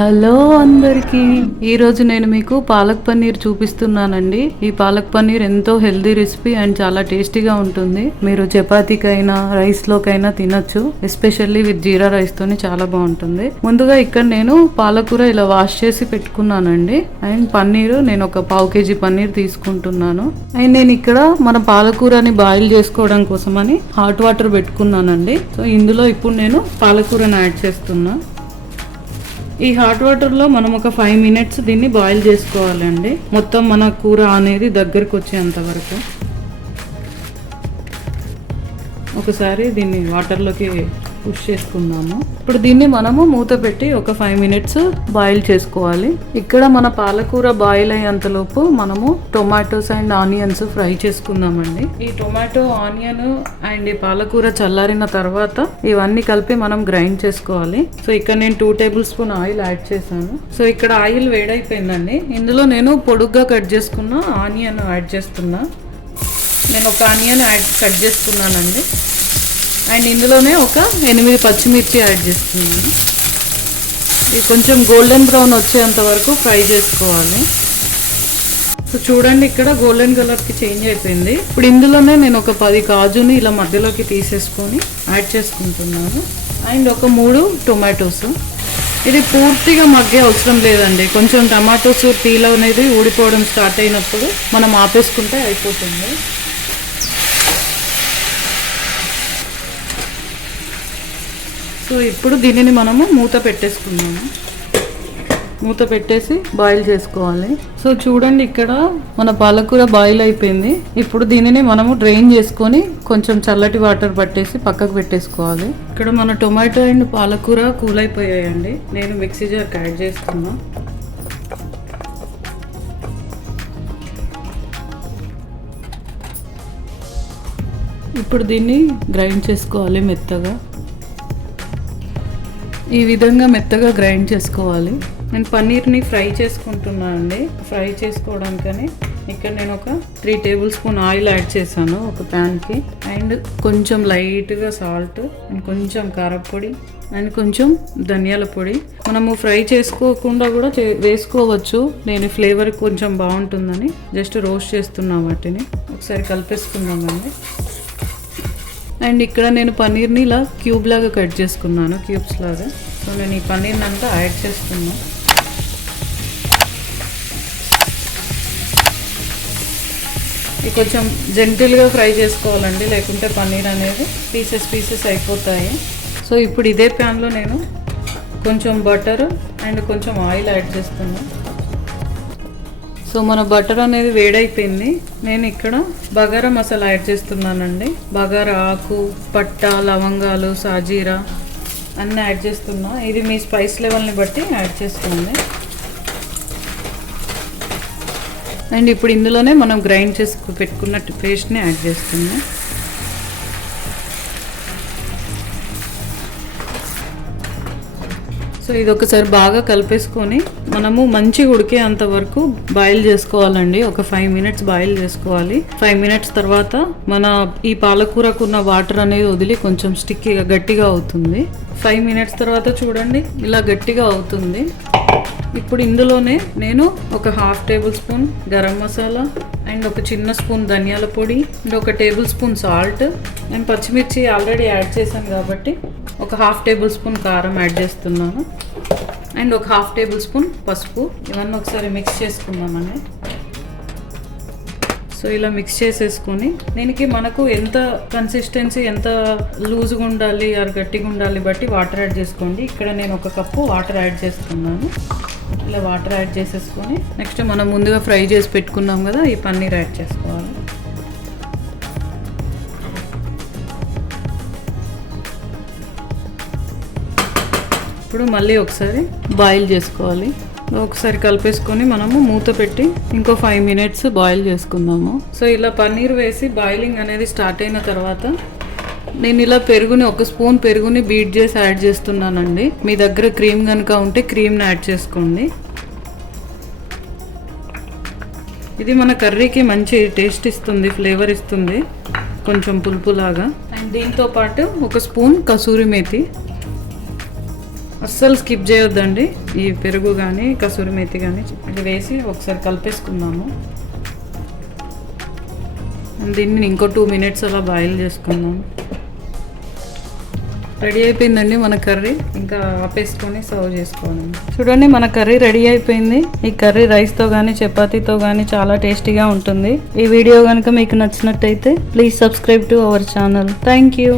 Hello అందరికీ, ఈరోజు నేను మీకు పాలక్ పన్నీర్ చూపిస్తున్నానండి. ఈ పాలక్ పన్నీర్ ఎంతో హెల్దీ రెసిపీ అండ్ చాలా టేస్టీగా ఉంటుంది. మీరు చపాతీకైనా రైస్లోకైనా తినొచ్చు. ఎస్పెషల్లీ విత్ జీరా రైస్ తోని చాలా బాగుంటుంది. ముందుగా ఇక్కడ నేను పాలకూర ఇలా వాష్ చేసి పెట్టుకున్నానండి. అండ్ పన్నీరు నేను ఒక 1/2 kg పన్నీర్ తీసుకుంటున్నాను. అండ్ నేను ఇక్కడ మన పాలకూరని బాయిల్ చేసుకోవడం కోసమని హాట్ వాటర్ పెట్టుకున్నానండి. సో ఇందులో ఇప్పుడు నేను పాలకూరని యాడ్ చేస్తున్నా. ఈ హాట్ వాటర్లో మనం ఒక 5 minutes దీన్ని బాయిల్ చేసుకోవాలండి. మొత్తం మన కూర అనేది దగ్గరకు వచ్చేంత వరకు ఒకసారి దీన్ని వాటర్లోకి పుష్ చేసుకుందాము. ఇప్పుడు దీన్ని మనము మూత పెట్టి ఒక 5 minutes బాయిల్ చేసుకోవాలి. ఇక్కడ మన పాలకూర బాయిల్ అయ్యేంతలోపు మనము టొమాటోస్ అండ్ ఆనియన్స్ ఫ్రై చేసుకుందామండి. ఈ టొమాటో, ఆనియన్ అండ్ ఈ పాలకూర చల్లారిన తర్వాత ఇవన్నీ కలిపి మనం గ్రైండ్ చేసుకోవాలి. సో ఇక్కడ నేను 2 tablespoon ఆయిల్ యాడ్ చేశాను. సో ఇక్కడ ఆయిల్ వేడైపోయిందండి. ఇందులో నేను పొడుగ్గా కట్ చేసుకున్న ఆనియన్ యాడ్ చేస్తున్నా. నేను ఒక ఆనియన్ కట్ చేసుకున్నానండి. అండ్ ఇందులోనే ఒక 8 పచ్చిమిర్చి యాడ్ చేస్తున్నాను. ఇది కొంచెం గోల్డెన్ బ్రౌన్ వచ్చేంత వరకు ఫ్రై చేసుకోవాలి. సో చూడండి, ఇక్కడ గోల్డెన్ కలర్కి చేంజ్ అయిపోయింది. ఇప్పుడు ఇందులోనే నేను ఒక 10 కాజుని ఇలా మధ్యలోకి తీసేసుకొని యాడ్ చేసుకుంటున్నాను. అండ్ ఒక 3 టొమాటోస్. ఇది పూర్తిగా మగ్గే అవసరం లేదండి. కొంచెం టమాటోస్ పీల్ అనేది ఊడిపోవడం స్టార్ట్ అయినప్పుడు మనం ఆపేసుకుంటే అయిపోతుంది. సో ఇప్పుడు దీనిని మనము మూత పెట్టేసుకున్నాము. మూత పెట్టేసి బాయిల్ చేసుకోవాలి. సో చూడండి, ఇక్కడ మన పాలకూర బాయిల్ అయిపోయింది. ఇప్పుడు దీనిని మనము డ్రైన్ చేసుకొని కొంచెం చల్లటి వాటర్ పట్టేసి పక్కకు పెట్టేసుకోవాలి. ఇక్కడ మన టొమాటో అండ్ పాలకూర కూల్ అయిపోయాయండి. నేను మిక్సీ జార్కి యాడ్ చేస్తున్నా. ఇప్పుడు దీన్ని గ్రైండ్ చేసుకోవాలి మెత్తగా. ఈ విధంగా మెత్తగా గ్రైండ్ చేసుకోవాలి. నేను పన్నీర్ని ఫ్రై చేసుకుంటున్నాను అండి. ఫ్రై చేసుకోవడానికని ఇక్కడ నేను ఒక 3 tablespoon ఆయిల్ యాడ్ చేశాను ఒక ప్యాన్కి. అండ్ కొంచెం లైట్గా సాల్ట్ అండ్ కొంచెం కారపొడి అండ్ కొంచెం ధనియాల పొడి. మనము ఫ్రై చేసుకోకుండా కూడా వేసుకోవచ్చు. నేను ఫ్లేవర్ కొంచెం బాగుంటుందని జస్ట్ రోస్ట్ చేస్తున్నా. వాటిని ఒకసారి కలిపేసుకుందామండి. అండ్ ఇక్కడ నేను పన్నీర్ని ఇలా క్యూబ్ లాగా కట్ చేసుకున్నాను, క్యూబ్స్ లాగా. సో నేను ఈ పన్నీర్ని అంతా యాడ్ చేస్తున్నాను. ఇది కొంచెం జెంటిల్గా ఫ్రై చేసుకోవాలండి, లేకుంటే పన్నీర్ అనేది పీసెస్ అయిపోతాయి. సో ఇప్పుడు ఇదే ప్యాన్లో నేను కొంచెం బటర్ అండ్ కొంచెం ఆయిల్ యాడ్ చేస్తున్నాను. సో మన బటర్ అనేది వేడైపోయింది. నేను ఇక్కడ బగారా మసాలా యాడ్ చేస్తున్నానండి. బగారా ఆకు, పట్ట, లవంగాలు, సాజీరా అన్నీ యాడ్ చేస్తున్నా. ఇది మీ స్పైస్ లెవెల్ని బట్టి యాడ్ చేసుకోండి. అండ్ ఇప్పుడు ఇందులోనే మనం గ్రైండ్ చేసి పెట్టుకున్న పేస్ట్ని యాడ్ చేస్తున్నాం. సో ఇది ఒకసారి బాగా కలిపేసుకొని మనము మంచి ఉడికేంత వరకు బాయిల్ చేసుకోవాలండి. ఒక 5 minutes బాయిల్ చేసుకోవాలి. 5 minutes తర్వాత మన ఈ పాలకూరకు ఉన్న వాటర్ అనేది వదిలి కొంచెం స్టిక్కీగా గట్టిగా అవుతుంది. 5 minutes తర్వాత చూడండి, ఇలా గట్టిగా అవుతుంది. ఇప్పుడు ఇందులోనే నేను ఒక 1/2 tablespoon గరం మసాలా అండ్ ఒక చిన్న స్పూన్ ధనియాల పొడి అండ్ ఒక tablespoon సాల్ట్. నేను పచ్చిమిర్చి ఆల్రెడీ యాడ్ చేశాను కాబట్టి ఒక 1/2 tablespoon కారం యాడ్ చేస్తున్నాను. అండ్ ఒక 1/2 tablespoon పసుపు. ఇవన్నీ ఒకసారి మిక్స్ చేసుకుందామని. సో ఇలా మిక్స్ చేసేసుకొని దీనికి మనకు ఎంత కన్సిస్టెన్సీ, ఎంత లూజ్గా ఉండాలి ఆర్ గట్టిగా ఉండాలి బట్టి వాటర్ యాడ్ చేసుకోండి. ఇక్కడ నేను 1 కప్పు వాటర్ యాడ్ చేస్తున్నాను. ఇలా వాటర్ యాడ్ చేసేసుకొని నెక్స్ట్ మనం ముందుగా ఫ్రై చేసి పెట్టుకున్నాం కదా, ఈ పన్నీర్ యాడ్ చేసుకోవాలి. ఇప్పుడు మళ్ళీ ఒకసారి బాయిల్ చేసుకోవాలి. ఒకసారి కలిపేసుకొని మనము మూత పెట్టి ఇంకో 5 minutes బాయిల్ చేసుకుందాము. సో ఇలా పన్నీర్ వేసి బాయిలింగ్ అనేది స్టార్ట్ అయిన తర్వాత నేను ఇలా పెరుగుని 1 స్పూన్ పెరుగుని బీట్ చేసి యాడ్ చేస్తున్నానండి. మీ దగ్గర క్రీమ్ కనుక ఉంటే క్రీమ్ని యాడ్ చేసుకోండి. ఇది మన కర్రీకి మంచి టేస్ట్ ఇస్తుంది, ఫ్లేవర్ ఇస్తుంది, కొంచెం పులుపులాగా. అండ్ దీంతో పాటు 1 స్పూన్ కసూరి మేతి అస్సలు స్కిప్ చేయొద్దండి. ఈ పెరుగు కానీ కసూరి మేతి కానీ ఇది వేసి ఒకసారి కలిపేసుకుందాము. దీన్ని ఇంకో 2 మినిట్స్ అలా బాయిల్ చేసుకుందాం. రెడీ అయిపోయిందండి మన కర్రీ. ఇంకా ఆపేసుకొని సర్వ్ చేసుకోవాలి. చూడండి మన కర్రీ రెడీ అయిపోయింది. ఈ కర్రీ రైస్తో కానీ చపాతీతో కానీ చాలా టేస్టీగా ఉంటుంది. ఈ వీడియో కనుక మీకు నచ్చినట్టయితే please subscribe to our channel. Thank you.